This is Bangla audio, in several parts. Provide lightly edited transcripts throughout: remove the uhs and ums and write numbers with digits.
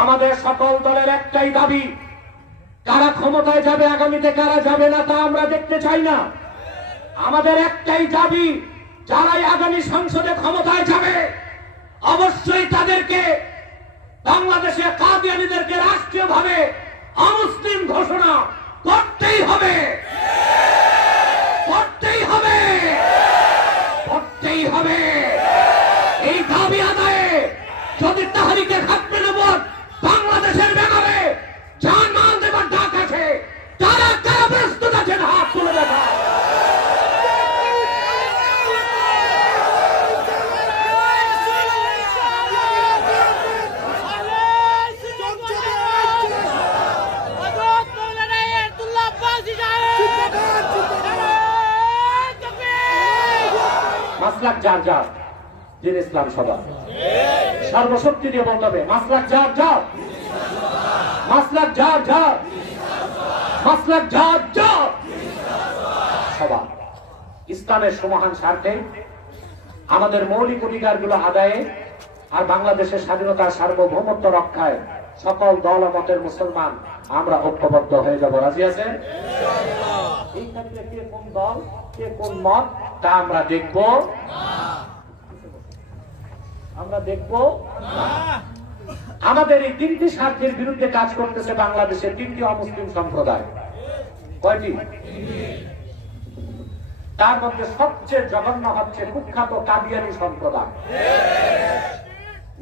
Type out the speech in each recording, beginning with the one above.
আমাদের সকল দলের একটাই দাবি, কারা ক্ষমতায় যাবে আগামীতে, কারা যাবে না তা আমরা দেখতে চাই না। আমাদের একটাই দাবি, যারাই আগামী সংসদে ক্ষমতায় যাবে অবশ্যই তাদেরকে বাংলাদেশে কাদিয়ানীদেরকে রাষ্ট্রীয়ভাবে অমুসলিম ঘোষণা করতেই হবে, করতেই হবে, করতেই হবে। এই দাবি আদায়ে যদি তাহরিকে খাতমে নবুয়ত বাংলাদেশের ব্যানারে জানমাল দেবার ডাক আছে, তারা কারা প্রস্তুত আছেন হাত তুলে দেখা। মাসলাক যার যার, দিন ইসলাম সবার, সর্বশক্তি দিয়ে বলতে হবে মাসলাক যার যার, মাসলাক যার যার, মাসলাক যার যার সবার। ইসলামের সমাহান স্বার্থে আমাদের মৌলিক অধিকারগুলো আদায়ে আর বাংলাদেশের স্বাধীনতার সার্বভৌমত্ব রক্ষায় সকল দল ও মতের মুসলমান আমরা ঐক্যবদ্ধ হয়ে যাব। রাজি আছেন? এই ক্ষেত্রে কে কোন দল, কে কোন মত তা আমরা দেখব, আমরা দেখব। আমাদের এই তিনটি স্বার্থের বিরুদ্ধে কাজ করতেছে বাংলাদেশের তিনটি অমুসলিম সম্প্রদায়। কয়টি? তার মধ্যে সবচেয়ে জঘন্য হচ্ছে কুখ্যাত কাদিয়ানী সম্প্রদায়।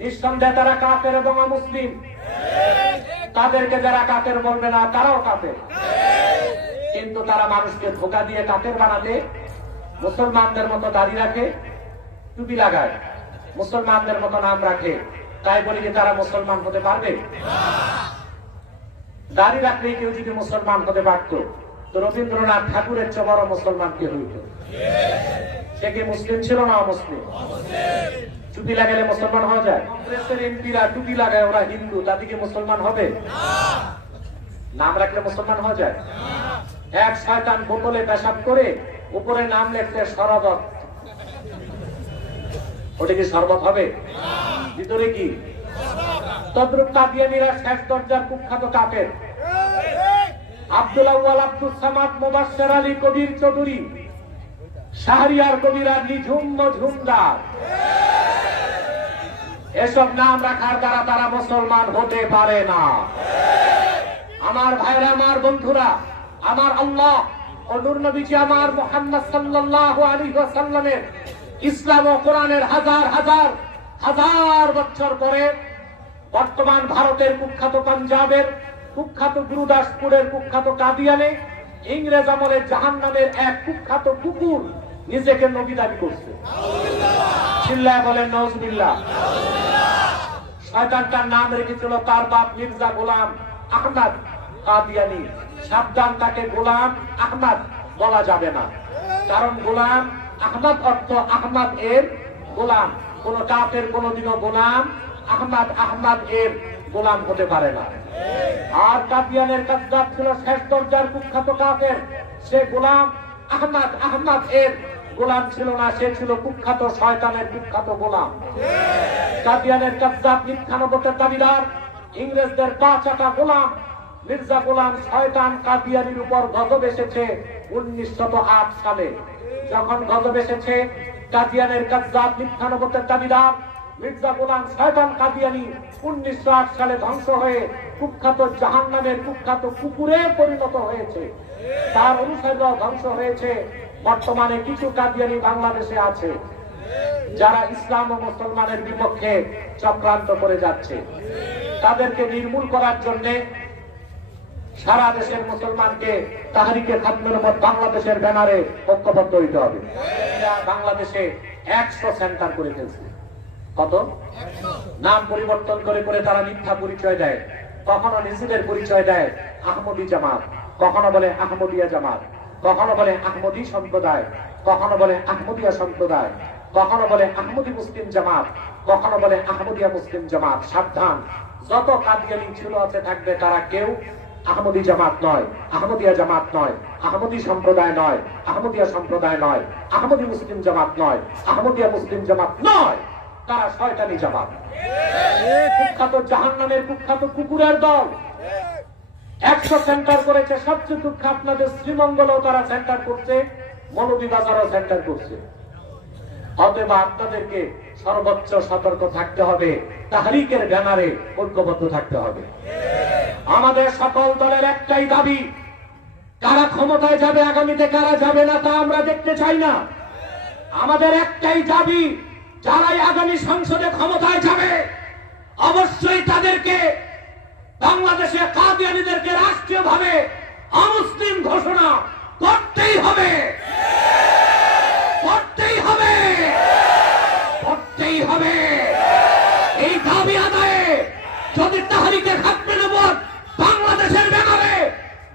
নিঃসন্দেহে তারা কাফের এবং অমুসলিম। তাদেরকে যারা কাফের বলবে না তারাও কাফের, কিন্তু তারা মানুষকে ধোঁকা দিয়ে কাফের বানাতে মুসলমানদের মতো দাড়ি রাখে, টুপি লাগায়, মুসলমানদের মতো নাম রাখে। তাই বলি যে তারা মুসলমান হতে পারবে? দাড়ি রাখলেই কেউ যদি মুসলমান হতে পারত তো রবীন্দ্রনাথ ঠাকুরের চেয়ে বড় মুসলমান কে হইত? সে কি মুসলিম ছিল না অমুসলিম? টুপি লাগালে মুসলমান হওয়া যায়? কংগ্রেসের এমপিরা টুপি লাগায়, ওরা হিন্দু, তাদেরকে মুসলমান হবে? নাম রাখলে মুসলমান হওয়া যায়? এক শয়তান বোতলে পেশাব করে উপরে নাম লেখতে শরবত, ওটা কি শরবত হবে? ভিতরে কি? তদ্রুপ কাদিয়ানীরা শেষ দরজার কুখ্যাত কাফের। আব্দুল আউয়াল, আব্দুল সামাদ, মুবাশশির আলী, কবির চৌধুরী, শাহরিয়ার কবিরা, নিঝুম মজুমদার, এসব নাম রাখার দ্বারা তারা মুসলমান হতে পারে না। আমার ভাইরা, আমার বন্ধুরা, আমার আল্লাহ ও নূর নবীজি আমার মুহাম্মদ সাল্লাল্লাহু আলাইহি ওয়াসাল্লামের ইসলাম ও কোরআনের হাজার হাজার হাজার বছর পরে বর্তমান ভারতের কুখ্যাত পাঞ্জাবের কুখ্যাত গুরুদাসপুরের কুখ্যাত কাদিয়ানে ইংরেজ আমলের জাহান্নামের এক কুখ্যাত কুকুর নিজেকে নবী দাবি করছে। চিল্লায় বলেন নাউজুবিল্লাহ। শয়তানটার নাম রেখেছিল তার বাপ মির্জা গোলাম আহমদ কাদিয়ানী। সাবধান, তাকে গোলাম আহমদ বলা যাবে না, কারণ গোলাম আহমদ অর্থ আহমদ এর গোলাম। কোন কাফের কোনদিনও গোলাম আহমদ এর গোলাম হতে পারে না। আর কাদিয়ানের কাযযাব ছিল শেষ দরজার কুখ্যাত কাফের। সে গোলাম আহমদ এর গোলাম ছিল না, সে ছিল কুখ্যাত শয়তানের কুখ্যাত গোলাম। কাদিয়ানের কাযযাব মিথ্যা নবুয়তের দাবিদার, ইংরেজদের পা চাটা গোলাম মির্জা গোলাম শয়তান কাদিয়ানীর উপর গজব এসেছে 1908 সালে। যখন গজব এসেছে, কাদিয়ানের কাযযাব মিথ্যা নবুয়তের দাবিদার মির্জা গোলাম শয়তান কাদিয়ানী 1908 সালে ধ্বংস হয়ে কুখ্যাত জাহান্নামের কুখ্যাত কুকুরে পরিণত হয়েছে। তার অনুসারীরাও ধ্বংস হয়েছে। বর্তমানে কিছু কাদিয়ানী বাংলাদেশে আছে যারা ইসলাম ও মুসলমানের বিপক্ষে চক্রান্ত করে যাচ্ছে। তাদেরকে নির্মূল করার জন্য সারা দেশের মুসলমানকে তাহরিকে খাতমে নবুয়ত বাংলাদেশের ব্যানারে ঐক্যবদ্ধ হইতে হবে। বাংলাদেশে 100 সেন্টার করে ফেলছে। কত? নাম পরিবর্তন করে করে তারা মিথ্যা পরিচয় দেয়। কখনো নিজেদের পরিচয় দেয় আহমদী জামাত, কখনো বলে আহমদিয়া জামাত, কখনো বলে আহমদী সম্প্রদায়, কখনো বলে আহমদিয়া সম্প্রদায়, কখনো বলে আহমদী মুসলিম জামাত, কখনো বলে আহমদিয়া মুসলিম জামাত। সাবধান, যত কাদিয়ানী ছিল আছে থাকবে, তারা কেউ আহমদী জামাত নয়, আহমদিয়া জামাত নয়, আহমদী সম্প্রদায় নয়, আহমদিয়া সম্প্রদায় নয়, আহমদী মুসলিম জামাত নয়, আহমদিয়া মুসলিম জামাত নয়। তারা শয়তানি জামাত। কুখ্যাত জাহান্নামের কুখ্যাত কুকুরের দল 100 সেন্টার করেছে। সবচেয়ে দুঃখ আপনাদের শ্রীমঙ্গলেও তারা সেন্টার করছে, মৌলভীবাজারও সেন্টার করছে। অতএব আপনাদেরকে সর্বোচ্চ সতর্ক থাকতে হবে, তাহরিকের ব্যানারে ঐক্যবদ্ধ থাকতে হবে। আমাদের সকল দলের একটাই দাবি, কারা ক্ষমতায় যাবে আগামীতে, কারা যাবে না তা আমরা দেখতে চাই না। আমাদের একটাই দাবি, যারাই আগামী সংসদে ক্ষমতায় যাবে অবশ্যই তাদেরকে বাংলাদেশে কাদিয়ানীদেরকে রাষ্ট্রীয়ভাবে অমুসলিম ঘোষণা করতেই হবে, করতেই হবে, করতেই হবে। এই দাবি আদায়ে যদি তাহরিকে খাতমে নবুয়ত বাংলাদেশের ব্যানারে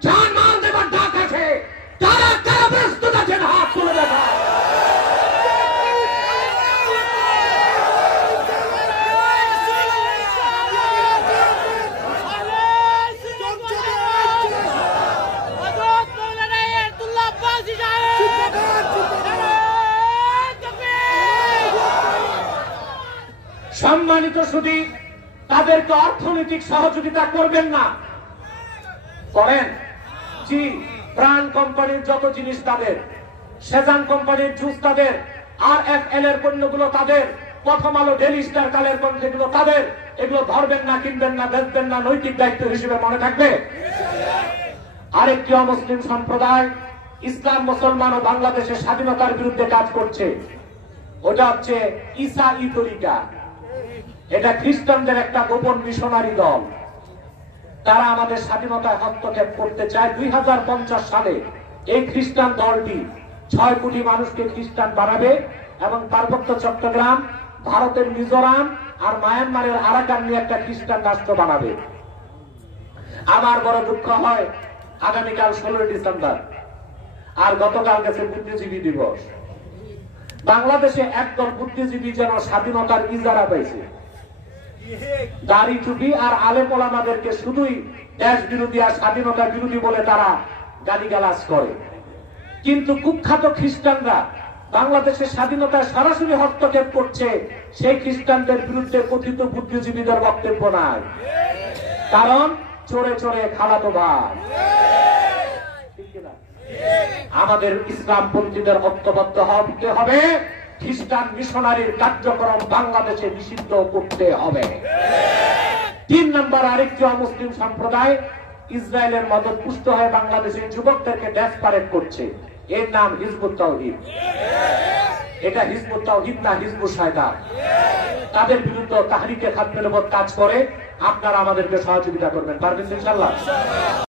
জানমাল দেবার ডাক আছে, তারা কারা প্রস্তুত আছেন হাত তুলে দেখা। সম্মানিত সুধী, তাদেরকে অর্থনৈতিক সহযোগিতা করবেন না, করেন জি। প্রাণ কোম্পানির যত জিনিস তাদের, সেজান কোম্পানির জুস তাদের, RFL এর পণ্যগুলো তাদের, প্রথম আলো ডেইলি স্টার কালের পণ্যগুলো তাদের। এগুলো ধরবেন না, কিনবেন না, বেচবেন না, নৈতিক দায়িত্ব হিসেবে মনে থাকবে। আরেকটি অমুসলিম সম্প্রদায় ইসলাম, মুসলমান ও বাংলাদেশের স্বাধীনতার বিরুদ্ধে কাজ করছে, ওটা হচ্ছে ঈসাই তরিকা। এটা খ্রিস্টানদের একটা গোপন মিশনারি দল। তারা আমাদের স্বাধীনতায় হস্তক্ষেপ করতে চায়। 2050 সালে এই খ্রিস্টান দলটি 6 কোটি মানুষকে খ্রিস্টান বানাবে এবং পার্বত্য চট্টগ্রাম, ভারতের মিজোরাম আর মায়ানমারের আরাকান নিয়ে একটা খ্রিস্টান রাষ্ট্র বানাবে। আমার বড় দুঃখ হয়, আগামীকাল 16 ডিসেম্বর আর গতকাল গেছে বুদ্ধিজীবী দিবস। বাংলাদেশে একদল বুদ্ধিজীবী যেন স্বাধীনতার ইজারা পাইছে। দাড়ি টুপি আর আলেম ওলামাদেরকে শুধুই দেশ বিরোধী আর স্বাধীনতা বিরোধী বলে তারা গালিগালাজ করে, কিন্তু কুখ্যাত খ্রিস্টানরা বাংলাদেশের স্বাধীনতায় সরাসরি হস্তক্ষেপ করছে। সেই খ্রিস্টানদের বিরুদ্ধে কথিত বুদ্ধিজীবীদের বক্তব্য নাই, কারণ চোরে চোরে খালাতো ভাই। আমাদের ইসলামপন্থীদের ঐক্যবদ্ধ হতে হবে, খ্রিস্টান মিশনারির কার্যক্রম বাংলাদেশে নিষিদ্ধ করতে হবে। 3 নম্বর, আরেকটি অমুসলিম সম্প্রদায় ইসরায়েলের মদত পুষ্ট হয়ে বাংলাদেশের যুবকদেরকে ডেসপারেট করছে। এর নাম হিজবুত তাওহীদ। এটা হিজবুত তাওহীদ না, হিজবুত শয়তান। তাদের বিরুদ্ধে তাহরিকে খাতমে নবুয়ত কাজ করে। আপনারা আমাদেরকে সহযোগিতা করবেন, পারবেন ইনশাআল্লাহ।